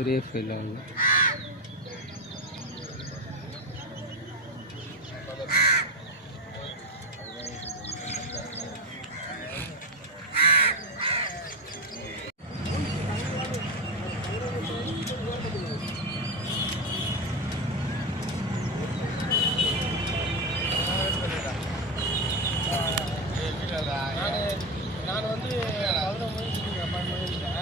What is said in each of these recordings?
ஒரே ஃபைல் ஆகல. நான் வந்து 11 மணிக்கு அப்பாயின்மெண்ட்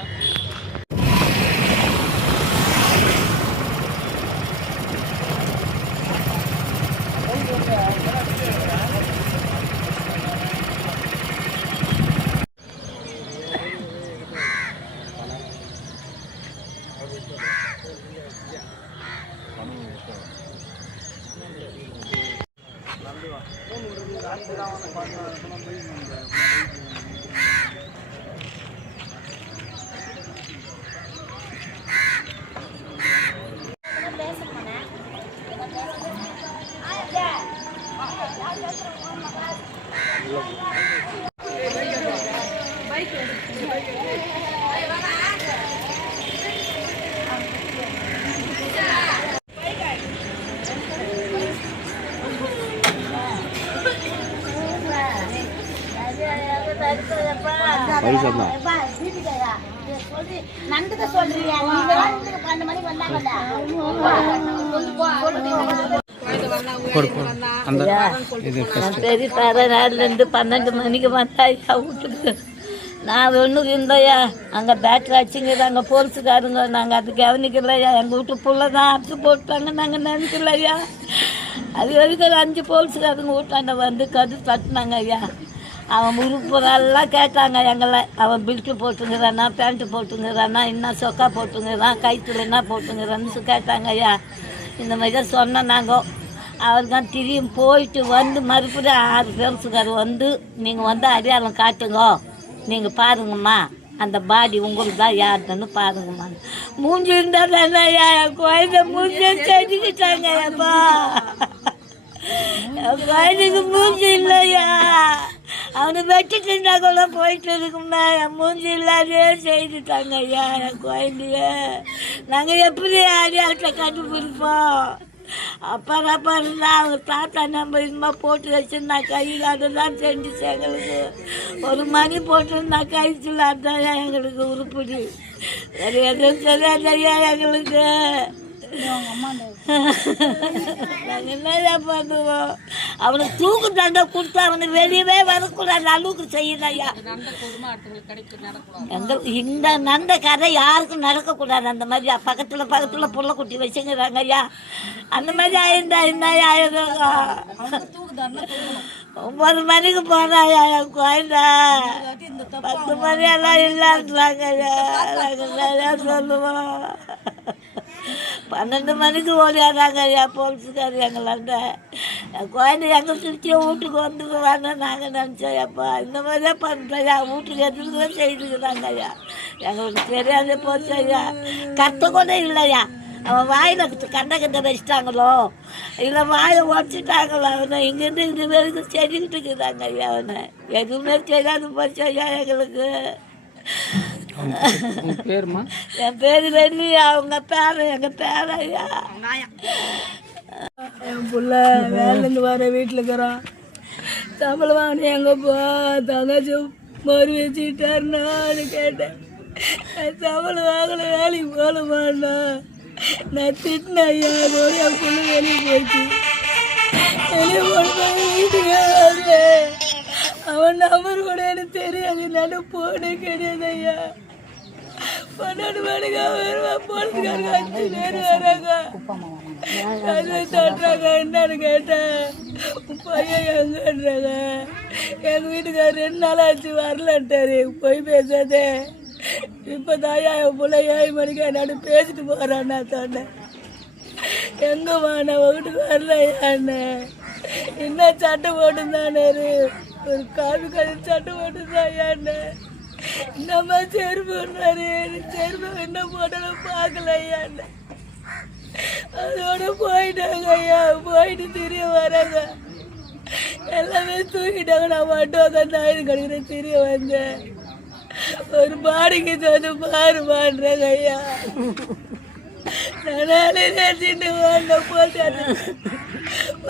நண்டுக்க சொல்றியா? நீங்க 12 மணிக்கு வந்தாங்கல்ல. சரி தர நேரிலேருந்து 12 மணிக்கு வந்தாயா வீட்டுக்கு. நான் ஒன்றுக்கு இருந்தையா அங்கே பேட்டரி அடிச்சுங்கிறாங்க போலீஸுக்காருங்க. நாங்கள் அது கவனிக்கலையா. எங்கள் வீட்டு புள்ள தான் அடிச்சு போட்டாங்க. நாங்கள் நினைக்கலையா. அது வரைக்கும் 5 போலீஸுக்காரங்க வீட்டாண்ட வந்து கது தட்டினாங்க ஐயா. அவன் உறுப்புறெல்லாம் கேட்டாங்க எங்களை. அவன் பில்ட்டு போட்டுங்கிறானா, பேண்ட்டு போட்டுங்கிறானா, என்ன சொக்கா போட்டுங்கிறான், கைத்துல என்ன போட்டுங்கிறான்னு கேட்டாங்க ஐயா. இந்த மாதிரி தான் சொன்னோம் நாங்கள். அவர் தான் திடீர்னு போயிட்டு வந்து மறுபடியும் 6 பேருசுக்கார் வந்து நீங்கள் வந்து அடையாளம் காட்டுங்க, நீங்கள் பாருங்கம்மா, அந்த பாடி உங்களுக்கு தான் யாருன்னு பாருங்கம்மா. மூஞ்சி இருந்தால் தானே ஐயா குழந்தை மூஞ்சி செஞ்சுக்கிட்டாங்க ஐயாப்பா. குழந்தைக்கு மூஞ்சி இல்லையா. அவனை வெட்டிட்டு இருந்தா கூட போயிட்டு இருக்குமே. என் மூஞ்சி இல்லாதே செய்துட்டாங்க ஐயா என் குழந்தைய. நாங்கள் எப்படி அடையாளத்தை கண்டுபிடிப்போம்? அப்பா இருந்தா அவங்க தாத்தா நம்ம இதுமா போட்டு வச்சிருந்தா கையில் அதெல்லாம் செஞ்சுச்சு எங்களுக்கு. 1 மணி போட்டிருந்தா கைத்தில் அதான் எங்களுக்கு உருப்படி. வேறு எதுவும் தெரியாதையா எங்களுக்கு. நாங்கள் என்னையா பண்ணுவோம்? அவனுக்கு தூக்கு தண்டை கொடுத்தா அவனை வெளியவே வரக்கூடாது அளவுக்கு செய்யலையா. எங்களுக்கு இந்த நந்த கதை யாருக்கும் நடக்கக்கூடாது. அந்த மாதிரி பக்கத்தில் புள்ள குட்டி வச்சுங்கிறாங்க ஐயா. அந்த மாதிரி ஆயிருந்தா என்னையா ஆயிருங்க. 9 மணிக்கு போனாயா என் குழந்தை. 10 மணியெல்லாம் இல்லான்றாங்க ஐயா. நாங்கள் நிறையா சொல்லுவோம். 12 மணிக்கு ஓடியாடாங்க ஐயா போலீஸுக்காரு எங்களாண்ட. என் குழந்தை எங்கள் திருச்சியை வீட்டுக்கு வந்துடுவான்னு நாங்கள் நினச்சோம். அப்பா இந்த மாதிரியே பண்ணுறோயா. வீட்டுக்கு எதிர்த்து செய்துக்கிறாங்க ஐயா. எங்களுக்கு தெரியாத போச்சு ஐயா. கத்த கூட இல்லையா. அவன் வாயில் கண்டை வச்சுட்டாங்களோ இல்லை வாயை உடச்சிட்டாங்களோ அவனை. இங்கேருந்து இது வரைக்கும் செஞ்சுக்கிட்டு இருக்கிறாங்க ஐயா. அவனை எதுவுமே தெரியாது போச்சு ஐயா எங்களுக்கு. பேருமா? என் பேர் வெள்ளி. அவங்க பேர் எங்கள் பேர் ஐயா. என் பிள்ள வேலைலேருந்து வர வீட்டில் இருக்கிறான். சம்பளம் வாங்கி எங்கப்பா தங்கச்சி மறு வச்சுக்கிட்டாருன்னு கேட்டேன். சம்பளம் வாங்கல வேலைக்கு போகலமாண்ணா. நான் திட்டினேன் ஐயா. அதோட என் பிள்ள வெளியே போயிடுச்சு. வெளியே போன வீட்டுக்கு வரல. அவன் நம்பர் கூட எனக்கு தெரியாது. நான் போனே கிடையாது ஐயா. 12 மணிக்கா வருவான் போலீஸ்காரங்க. 5 பேர் வராங்க. அது தட்டுறாங்க. என்னன்னு கேட்டேன். பையன் எங்கன்றாங்க. எங்கள் வீட்டுக்கார் 2 நாள் ஆச்சு வரலன்ட்டாரு. போய் பேசாதே. இப்போ தாயா என் பிள்ளை 7 மணிக்கு என்னோட பேசிட்டு போகிறான். நான் சொன்னேன் எங்கம்மா நான் வீட்டுக்கு வரலையான்னு. என்ன சட்டை போட்டுருந்தானு ஒரு காபி கலர் சட்டை போட்டுருந்தாயான்னு. நம்ம செருப்புன்னாரு. செருப்பு என்ன போட்டாலும் பார்க்கல ஐயான்னு. அதோட போயிட்டாங்க ஐயா. போயிட்டு திரிய வராங்க. எல்லாமே தூக்கிட்டாங்க. நான் மட்டும் உட்காந்து ஆயுது கடுக்கிற திரிய வந்தேன். ஒரு பாடிக்கு வந்து பாருமான்றாங்க ஐயா. நானே நினைச்சிட்டு வாங்க போட்டாரு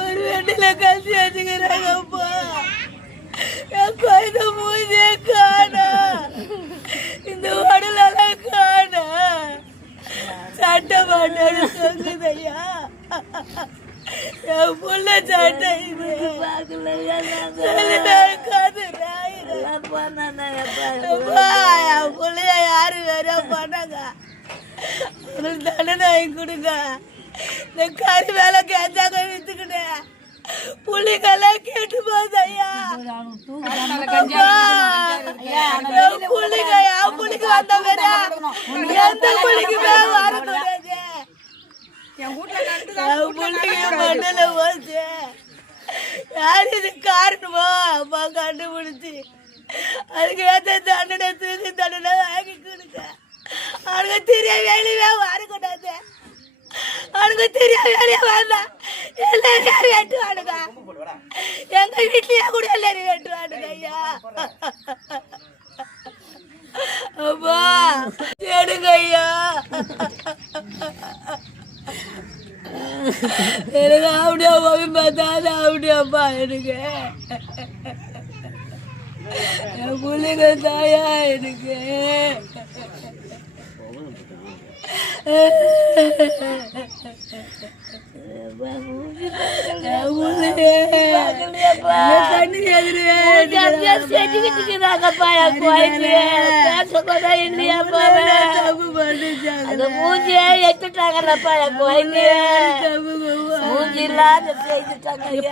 ஒரு வீட்டுல கசி வச்சுக்கிறாங்கப்பா. என் குழந்தை மூஞ்சே காணா, இந்த உடலெல்லாம் காணா, சட்டை மாட்டாரு சொல்லுதையா. என் புள்ள சட்டை இது என் புள்ளைய யாரு வேற பண்ணாங்க, அவங்களுக்கு தண்டனை வாங்கி கொடுங்க. இந்த கறி வேலை கேட்டாங்க வித்துக்கிட்டு புள்ளிங்கெல்லாம் கேட்டு போதையா. புள்ளிங்க என் புள்ளிக்கு வந்த வேற எந்த புள்ளிக்குமே வரக்கூடாது. என் புள்ளிக்கு மண்ணில் போச்சு. யார் இது காரணமோ அம்மா கண்டுபிடிச்சி அதுக்கு ஏற்ற தண்டனை தூக்கி தண்டனை வாங்கி கொடுங்க. அவனுக்கு தெரிய வேலையே வரக்கூடாது, அவனுக்கு தெரிய வேலையே வேண்டாம். எல்லாரும் வெட்டுவானுங்க, எங்க வீட்லயே கூட எல்லாரும் வெட்டுவானுங்க ஐயா. அப்பா எடுங்க ஐயா, எனக்கு அப்படியா போய் பார்த்தா அப்படியாப்பா எனக்கு என் பிள்ளைங்க தாயா எனக்கு.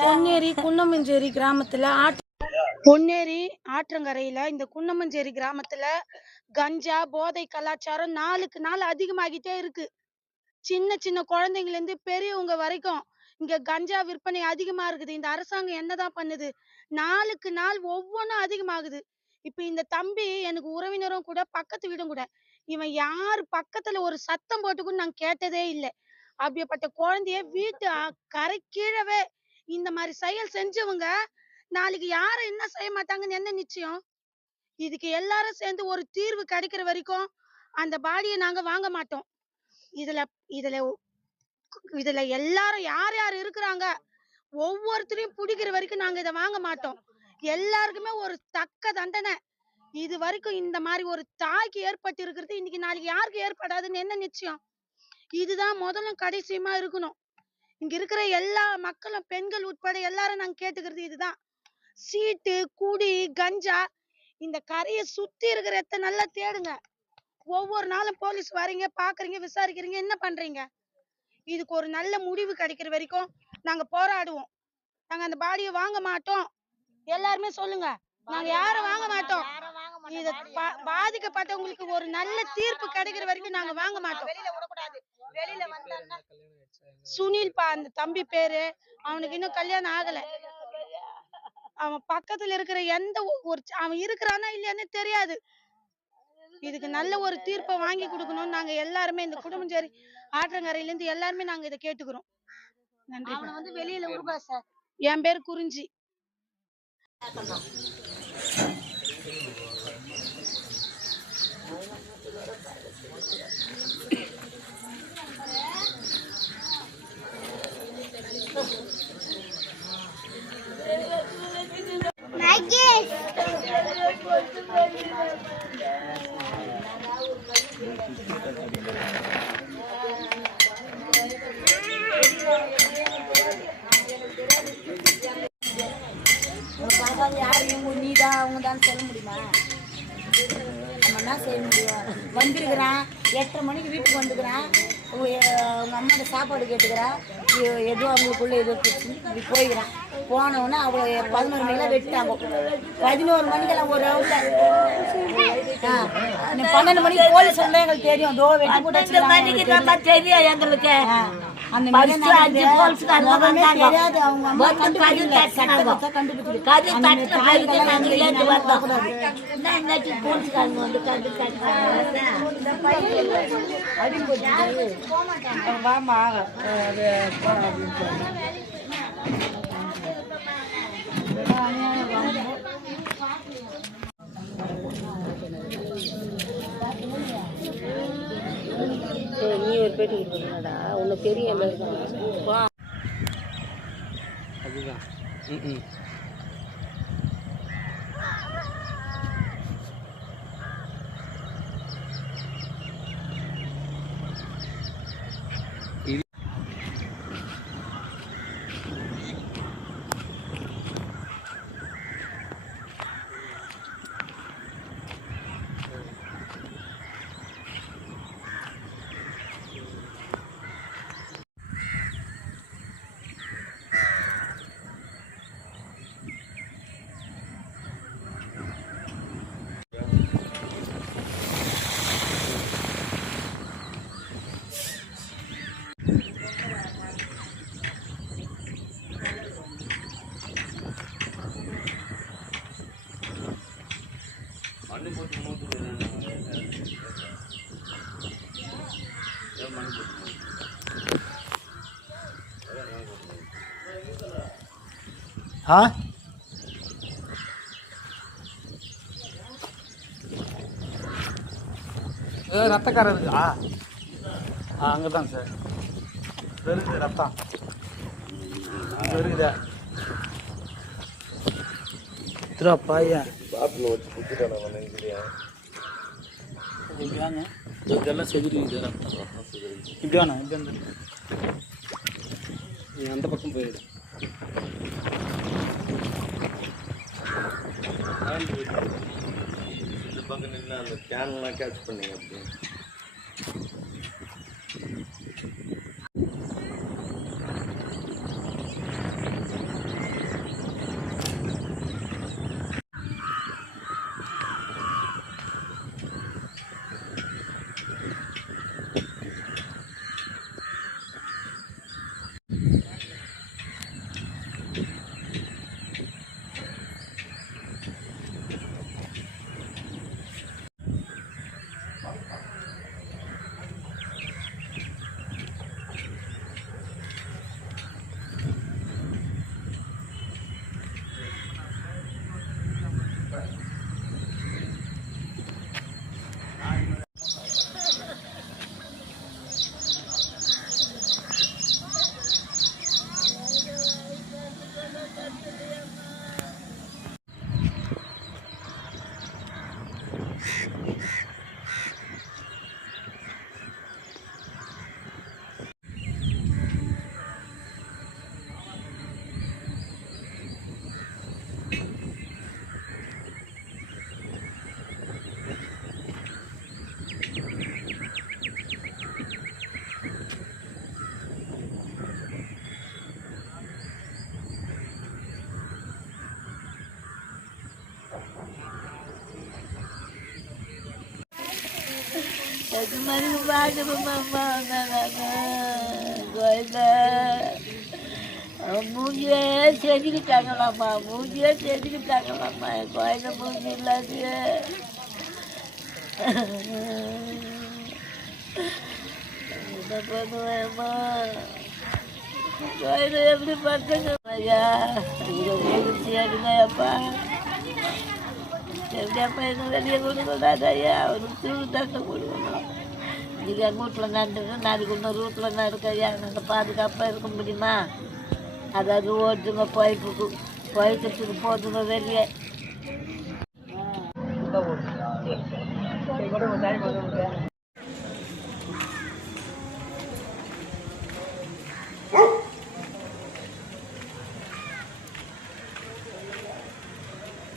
பொன்னேரி குன்னமஞ்சேரி கிராமத்துல பொன்னேரி ஆற்றங்கரையில இந்த குன்னமஞ்சேரி கிராமத்துல கஞ்சா போதை கலாச்சாரம் நாளுக்கு நாள் அதிகமாகிட்டே இருக்கு. சின்ன சின்ன குழந்தைங்கள்ல இருந்து பெரியவங்க வரைக்கும் இங்க கஞ்சா விற்பனை அதிகமா இருக்குது. இந்த அரசாங்கம் என்னதான் பண்ணுது? நாளுக்கு நாள் ஒவ்வொன்றும் அதிகமாகுது. இப்ப இந்த தம்பி எனக்கு உறவினரும் கூட, பக்கத்து வீடும் கூட. இவன் யாரு பக்கத்துல ஒரு சத்தம் போட்டுக்குன்னு நான் கேட்டதே இல்லை. அப்படிப்பட்ட குழந்தைய வீட்டு கரை கீழவே இந்த மாதிரி செயல் செஞ்சவங்க நாளைக்கு யாரும் என்ன செய்ய மாட்டாங்கன்னு என்ன நிச்சயம்? இதுக்கு எல்லாரும் சேர்ந்து ஒரு தீர்வு கிடைக்கிற வரைக்கும் அந்த பாடியை நாங்க வாங்க மாட்டோம். இதுல இதுல இதுல எல்லாரும் யார் யார் இருக்கிறாங்க ஒவ்வொருத்தரையும் பிடிக்கிற வரைக்கும் நாங்க இதை வாங்க மாட்டோம். எல்லாருக்குமே ஒரு தக்க தண்டனை. இது வரைக்கும் இந்த மாதிரி ஒரு தாய்க்கு ஏற்பட்டு இருக்கிறது இன்னைக்கு நாளைக்கு யாருக்கு ஏற்படாதுன்னு என்ன நிச்சயம்? இதுதான் முதலும் கடைசியுமா இருக்கணும். இங்க இருக்கிற எல்லா மக்களும் பெண்கள் உட்பட எல்லாரும் நாங்க கேட்டுக்கிறது இதுதான். சீட்டு குடி கஞ்சா இந்த கரையை சுத்தி இருக்கிற இடத்த நல்லா தேடுங்க. ஒவ்வொரு நாளும் போலீஸ் வரீங்க, பாக்குறீங்க, விசாரிக்கிறீங்க, என்ன பண்றீங்க? இதுக்கு ஒரு நல்ல முடிவு கிடைக்கிற வரைக்கும் நாங்க போராடுவோம். நாங்க அந்த பாடியை வாங்க மாட்டோம். எல்லாருமே சொல்லுங்க, நாங்க யாரும் வாங்க மாட்டோம். இத பாதிக்கப்பட்டவங்களுக்கு ஒரு நல்ல தீர்ப்பு கிடைக்கிற வரைக்கும் நாங்க வாங்க மாட்டோம். சுனில் பா அந்த தம்பி பேரு, அவனுக்கு இன்னும் கல்யாணம் ஆகல. அவன் பக்கத்துல இருக்கிற எந்த ஒரு அவன் இருக்கிறானா இல்லையானே தெரியாது. இதுக்கு நல்ல ஒரு தீர்ப்பை வாங்கி கொடுக்கணும். நாங்க எல்லாருமே இந்த குடும்பஞ்சேரி ஆற்றங்கரையில இருந்து எல்லாருமே நாங்க இதை கேட்டுக்கிறோம். நன்றி. வெளியில உருவா சார். என் பேரு குறிஞ்சி. யாரையும் நீதான் அவங்க தான் சொல்ல முடியுமா? நம்ம என்ன செய்ய முடியும்? வந்திருக்கிறான் 8:30 மணிக்கு வீட்டுக்கு வந்துக்கிறான். அவங்க அம்மாட்ட சாப்பாடு கேட்டுக்கிறான். எதுவும் அவங்களுக்குள்ள ஏதோ இப்படி போய்க்கிறான். போனவுடனே அவளை 11 மணிக்கெல்லாம் வெட்டிட்டாங்க. 11 மணிக்கெல்லாம் ஒரு ரவுண்ட்ல 12 மணிக்கு போலீஸ் வந்தா எங்களுக்கு தெரியும். அதோ வெட்டி போட்டு தெரியும் எங்களுக்கு. அந்த தெரியாது. அவங்க அம்மா நீ ஒரு பேட்டி கொடுக்குறடா உனக்கு தெரியும் என்ன இருக்காங்க அதுதான் ரத்தக்காரம் இருக்குதா அங்கே தான் சார் இருக்குது ரத்தம் இருக்குதா திரா பையன் பாட்டில் வச்சு குத்திட்டான இப்படி வாங்க இதெல்லாம் செதுரிக்குது ரத்தம் இப்படி வேணாம் இப்படி வந்து நீ அந்த பக்கம் போயிடு இந்த பக்கம் நின்று அந்த கேன்லாம் கேட்ச் பண்ணீங்க அப்படி Mari baca mama goida. Muja jadi kita lama, muja jadi kita lama. Goida muja lagi. Dapat mama. Goida yang dipakai ya. Udah siapa apa? Jadi apa yang dia guna ada ya, untuk dah kemudian. Jika ngutla nanti nari guna rutla nari kaya nanti padi kapal kemudian ada dua juga poin itu foto nari.